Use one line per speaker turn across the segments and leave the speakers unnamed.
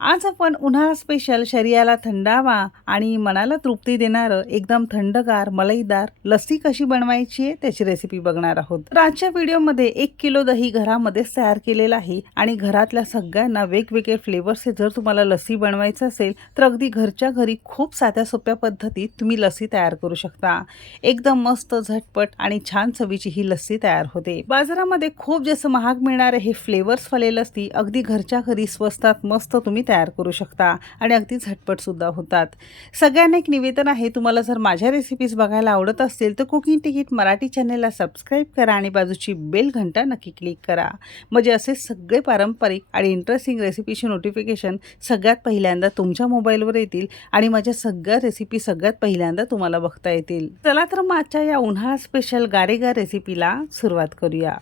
आज आपण उन्हाळा स्पेशल शरीराला थंडावा आणि मनाला तृप्ती देणारं एकदम थंडगार मलईदार लस्सी कशी बनवायची आहे त्याची रेसिपी बघणार आहोत. तर आजच्या व्हिडिओमध्ये एक किलो दही घरामध्येच तयार केलेलं आहे आणि घरातल्या सगळ्यांना वेगवेगळे फ्लेवर्सचे जर तुम्हाला लस्सी बनवायचं असेल तर अगदी घरच्या घरी खूप साध्या सोप्या पद्धतीत तुम्ही लस्सी तयार करू शकता. एकदम मस्त झटपट आणि छान चवीची ही लस्सी तयार होते. बाजारामध्ये खूप जास्त महाग मिळणारे हे फ्लेवर्स वाले लस्सी अगदी घरच्या घरी स्वस्तात मस्त तुम्ही तयार करू शकता आणि अगदी झटपटसुद्धा होतात. सगळ्यांना एक निवेदन आहे तुम्हाला जर माझ्या रेसिपीज बघायला आवडत असतील तर कुकिंग तिकीट मराठी चॅनेलला सबस्क्राईब करा आणि बाजूची बेल घंटा नक्की क्लिक करा. म्हणजे असे सगळे पारंपरिक आणि इंटरेस्टिंग रेसिपीचे नोटिफिकेशन सगळ्यात पहिल्यांदा तुमच्या मोबाईलवर येतील आणि माझ्या सगळ्या रेसिपी सगळ्यात पहिल्यांदा तुम्हाला बघता येतील. चला तर मग आजच्या या उन्हाळा स्पेशल गारेगार रेसिपीला सुरुवात करूया.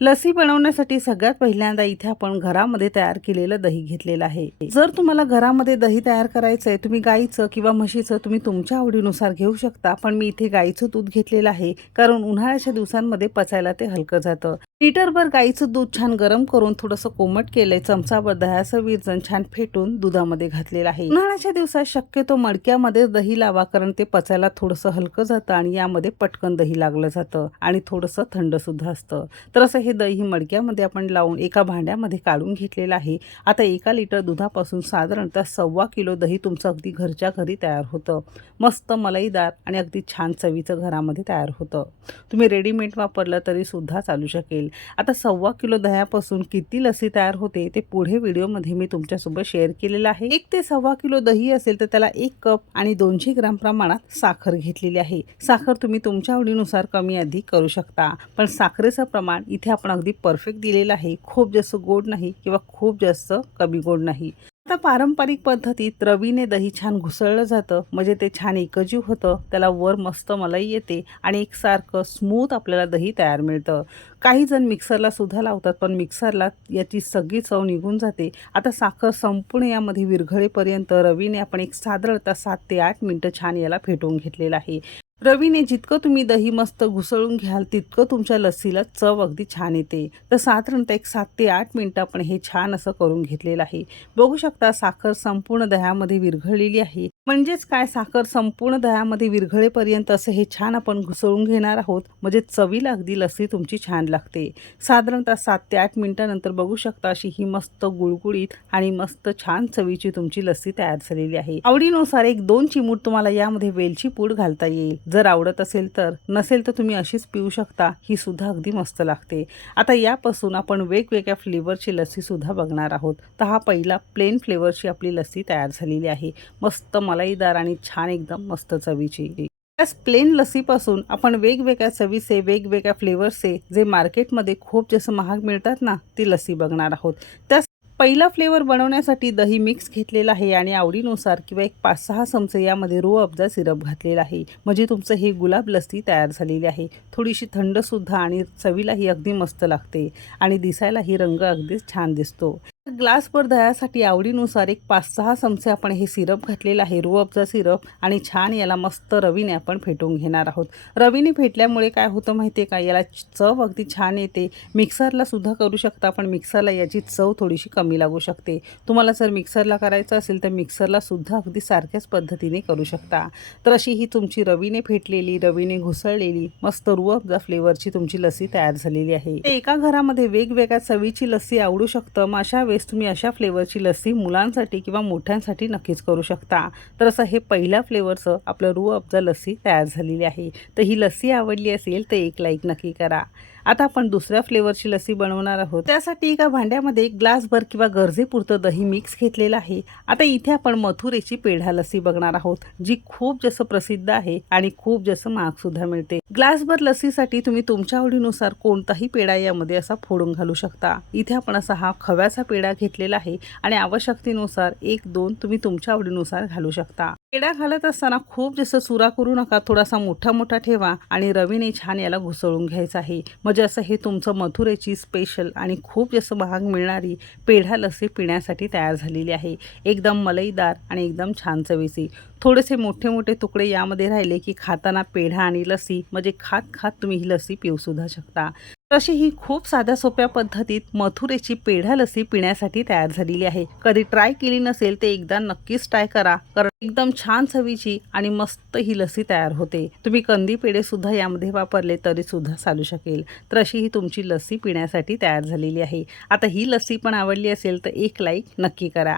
लसी बनवण्यासाठी सगळ्यात पहिल्यांदा इथे आपण घरामध्ये तयार केलेलं दही घेतलेलं आहे. जर तुम्हाला घरामध्ये दही तयार करायचं आहे तुम्ही गाईचं किंवा म्हशीचं तुम्ही तुमच्या आवडीनुसार घेऊ शकता पण मी इथे गाईचं दूध घेतलेलं आहे कारण उन्हाळ्याच्या दिवसांमध्ये पचायला ते हलकं जातं. लिटरभर गाईचं दूध छान गरम करून थोडंसं कोमट केलंय चमचाभर दह्याचं विरजन छान फेटून दुधामध्ये घातलेलं आहे. उन्हाळ्याच्या दिवसात शक्यतो मडक्यामध्ये दही लावा कारण ते पचायला थोडंसं हलकं जातं आणि यामध्ये पटकन दही लागलं जातं आणि थोडंसं थंड सुद्धा असतं. तर असं हे दही मडक्यामध्ये आपण लावून एका भांड्यामध्ये काढून घेतलेलं आहे. आता एका लिटर दुधापासून साधारणतः सव्वा किलो दही तुमचं अगदी घरच्या घरी तयार होतं. मस्त मलईदार आणि अगदी छान चवीचं घरामध्ये तयार होतं. तुम्ही रेडीमेड वापरलं तरीसुद्धा चालू शकेल. आता सव्वा किलो दह्यापासून किती लसी तयार होते ते पुढे व्हिडिओमध्ये मी तुमच्यासोबत शेअर केलेलं आहे. एक ते सव्वा किलो दही असेल तर त्याला एक कप आणि दोनशे ग्राम प्रमाणात साखर घेतलेली आहे. साखर तुम्ही तुमच्या आवडीनुसार कमी अधिक करू शकता. पण साखरेचं प्रमाण इथे आपण अगदी परफेक्ट दिलेलं आहे. खूप जास्त गोड नाही किंवा खूप जास्त कमी गोड नाही. आता पारंपरिक पद्धतीत रवीने दही छान घुसळलं जातं. म्हणजे ते छान एकजीव होतं. त्याला वर मस्त मलाई येते आणि एकसारखं स्मूथ आपल्याला दही तयार मिळतं. काही जण मिक्सरला सुद्धा लावतात पण मिक्सरला याची सगळी चव निघून जाते. आता साखर संपूर्ण यामध्ये विरघळेपर्यंत रवीने आपण एक साधारणतः सात ते आठ मिनटं छान याला फेटून घेतलेलं आहे. रवीने जितकं तुम्ही दही मस्त घुसळून घ्याल तितकं तुमच्या लस्सीला चव अगदी छान येते. तर साधारणतः एक सात ते आठ मिनटं आपण हे छान असं करून घेतलेलं आहे. बघू शकता साखर संपूर्ण दह्यामध्ये विरघळलेली आहे. म्हणजेच काय? साखर संपूर्ण दह्यामध्ये विरघळेपर्यंत असं हे छान आपण घुसळून घेणार आहोत. म्हणजे चवीला अगदी लस्सी तुमची छान लागते. साधारणतः सात ते आठ मिनटानंतर बघू शकता अशी ही मस्त गुळगुळीत आणि मस्त छान चवीची तुमची लस्सी तयार झालेली आहे. आवडीनुसार एक दोन चिमूट तुम्हाला यामध्ये वेलची पूड घालता येईल. जर आवडत असेल तर. नसेल तर तुम्ही अशीच पिऊ शकता. ही सुद्धा अगदी मस्त लागते. आता यापासून आपण वेगवेगळ्या फ्लेवरची लस्सी सुद्धा बघणार आहोत. तर हा पहिला प्लेन फ्लेवरची आपली लस्सी तयार झालेली आहे. मस्त मलाईदार आणि छान एकदम मस्त चवीची. त्याच प्लेन लसीपासून आपण वेगवेगळ्या चवीचे वेगवेगळ्या फ्लेवर्सचे जे मार्केटमध्ये खूप जास्त महाग मिळतात ना ती लस्सी बघणार आहोत. त्याच पहिला फ्लेवर बनवण्यासाठी दही मिक्स घेतलेला आहे आणि आवडीनुसार किंवा एक पाच सहा चमचे यामध्ये रो अफजा सिरप घातलेला आहे. म्हणजे तुमचं हे गुलाब लस्सी तयार झालेली आहे. थोडीशी थंडसुद्धा आणि चवीलाही अगदी मस्त लागते आणि दिसायलाही रंग अगदीच छान दिसतो. ग्लासभर दह्यासाठी आवडीनुसार एक पाच सहा चमचे आपण हे सिरप घातलेलं आहे. रो सिरप आणि छान याला मस्त रवीने आपण फेटून घेणार आहोत. रवीने फेटल्यामुळे काय होतं माहिती आहे का? याला चव अगदी छान येते. मिक्सरला सुद्धा करू शकता पण मिक्सरला याची चव थोडीशी कमी लागू शकते. तुम्हाला जर मिक्सरला करायचं असेल तर मिक्सरला सुद्धा अगदी सारख्याच पद्धतीने करू शकता. तर अशी ही तुमची रवीने फेटलेली रवीने घुसळलेली मस्त रू फ्लेवरची तुमची लस्सी तयार झालेली आहे. एका घरामध्ये वेगवेगळ्या चवीची लस्सी आवडू शकतं मग अशा वेळेस तुम्ही अशा फ्लेवरची लस्सी मुलांसाठी किंवा मोठ्यांसाठी नक्कीच करू शकता. तर असं हे पहिल्या फ्लेवरचं आपलं रू अब्जा लस्सी तयार झालेली आहे. तर ही लस्सी आवडली असेल तर एक लाईक नक्की करा. आता आपण दुसऱ्या फ्लेवरची लस्सी बनवणार आहोत. त्यासाठी एका भांड्यामध्ये एक ग्लासभर किंवा गरजेपुरतं दही मिक्स घेतलेलं आहे. आता इथे आपण मथुरेची पेढा लस्सी बघणार आहोत जी खूप जास्त प्रसिद्ध आहे आणि खूप जास्त महाग सुद्धा मिळते. ग्लासभर लस्सीसाठी तुम्ही तुमच्या आवडीनुसार कोणताही पेढा यामध्ये असा फोडून घालू शकता. इथे आपण असा हा खव्याचा पेढा घेतलेला आहे आणि आवश्यकतेनुसार एक दोन तुम्ही तुमच्या आवडीनुसार घालू शकता. पेढा घालत असताना खूप जास्त चुरा करू नका थोडासा मोठा मोठा ठेवा आणि रवीने छान याला घुसळून घ्यायचा आहे. म्हणजे असं हे तुमचं मथुरेची स्पेशल आणि खूप जास्त महाग मिळणारी पेढा लस्सी पिण्यासाठी तयार झालेली आहे. एकदम मलईदार आणि एकदम छान चवीची. थोडेसे मोठे मोठे तुकडे यामध्ये राहिले की खाताना पेढा आणि लस्सी म्हणजे खात खात तुम्ही ही लस्सी पिऊ सुद्धा शकता. तशी ही खूप साध्या सोप्या पद्धतीत मथुरेची पेढा लस्सी पिण्यासाठी तयार झालेली आहे. कधी ट्राय केली नसेल ते एकदा नक्कीच ट्राय करा. कारण एकदम छान चवीची आणि मस्त ही लसी तयार होते. तुम्ही कंदी पेढे सुद्धा यामध्ये वापरले तरी सुद्धा चालू शकेल. तर अशी ही तुमची लसी पिण्यासाठी तयार झालेली आहे. आता ही लस्सी पण आवडली असेल तर एक लाईक नक्की करा.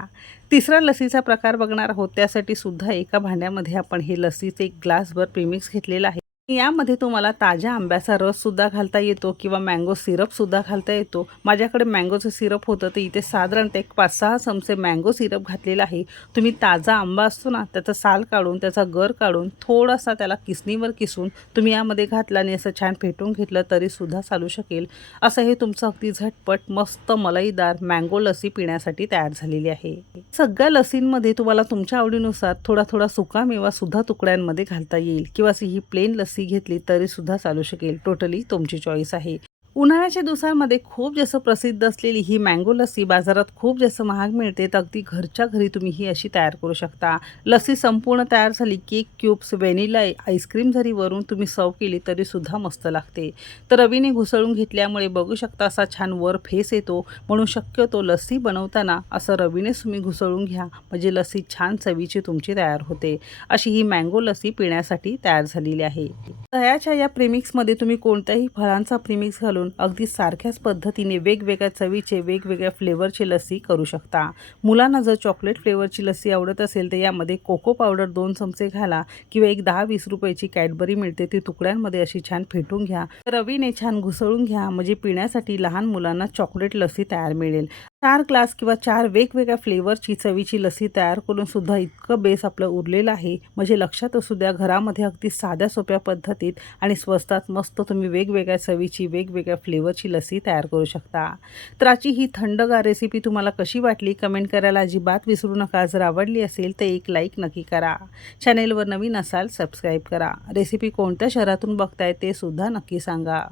तिसरा लस्सीचा प्रकार बघणार आहोत. त्यासाठी सुद्धा एका भांड्यामध्ये आपण हे लस्सीचे एक ग्लासभर प्रिमिक्स घेतलेलं आहे. यामध्ये तुम्हाला ताज्या आंब्याचा रससुद्धा घालता येतो किंवा मँगो सिरपसुद्धा घालता येतो. माझ्याकडे मँगोचं सिरप होतं तर इथे साधारणतः एक पाच सहा चमचे मँगो सिरप घातलेला आहे. तुम्ही ताजा आंबा असतो ना त्याचा साल काढून त्याचा गर काढून थोडासा त्याला किसणीवर किसून तुम्ही यामध्ये घातला आणि असं छान फेटून घेतलं तरीसुद्धा चालू शकेल. असं हे तुमचं अगदी झटपट मस्त मलईदार मँगो लसी पिण्यासाठी तयार झालेली आहे. सगळ्या लसींमध्ये तुम्हाला तुमच्या आवडीनुसार थोडा थोडा सुका मेवा सुद्धा तुकड्यांमध्ये घालता येईल. किंवा अशी ही प्लेन लसी घेतली तरीसुद्धा चालू शकेल. टोटली तुमची चॉईस आहे. उन्हाळ्याच्या दिवसांमध्ये खूप जास्त प्रसिद्ध असलेली ही मँगो लस्सी बाजारात खूप जास्त महाग मिळते. तर अगदी घरच्या घरी तुम्ही ही अशी तयार करू शकता. लस्सी संपूर्ण तयार झाली केक क्यूब्स व्हॅनिला आईस्क्रीम जरी वरून तुम्ही सर्व केली तरी सुद्धा मस्त लागते. तर रवीने घुसळून घेतल्यामुळे बघू शकता असा छान वर फेस येतो. म्हणून शक्यतो लस्सी बनवताना असं रवीनेच तुम्ही घुसळून घ्या. म्हणजे लस्सी छान चवीची तुमची तयार होते. अशी ही मँगो लस्सी पिण्यासाठी तयार झालेली आहे. दह्याच्या या प्रेमिक्समध्ये तुम्ही कोणत्याही फळांचा प्रेमिक्स घालून अगदी सारख्याच पद्धतीने वेगवेगळ्या चवीचे वेगवेगळ्या फ्लेवरची लस्सी करू शकता. मुलांना जर चॉकलेट फ्लेवरची लस्सी आवडत असेल तर यामध्ये कोको पावडर दोन चमचे घाला किंवा एक दहा वीस रुपयाची कॅडबरी मिळते. ती तुकड्यांमध्ये अशी छान फेटून घ्या. रवीने छान घुसळून घ्या म्हणजे पिण्यासाठी लहान मुलांना चॉकलेट लस्सी तयार मिळेल. चार ग्लास किंवा चार वेगवेगळ्या फ्लेवरची चवीची लस्सी तयार करून सुद्धा इतकं बेस आपलं उरलेलं आहे. म्हणजे लक्षात असू द्या घरामध्ये अगदी साध्या सोप्या पद्धतीत आणि स्वस्तात मस्त तुम्ही वेगवेगळ्या चवीची वेगवेगळ्या फ्लेवरची लस्सी तयार करू शकता. तर आजची ही थंडगार रेसिपी तुम्हाला कशी वाटली कमेंट करायला अजिबात विसरू नका. जर आवडली असेल तर एक लाईक नक्की करा. चॅनेलवर नवीन असाल सबस्क्राईब करा. रेसिपी कोणत्या शहरातून बघताय ते सुद्धा नक्की सांगा.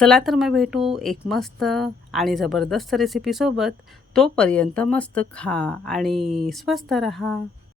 चला तर मग भेटू एक मस्त आणि जबरदस्त रेसिपीसोबत तोपर्यंत मस्त खा आणि स्वस्त रहा.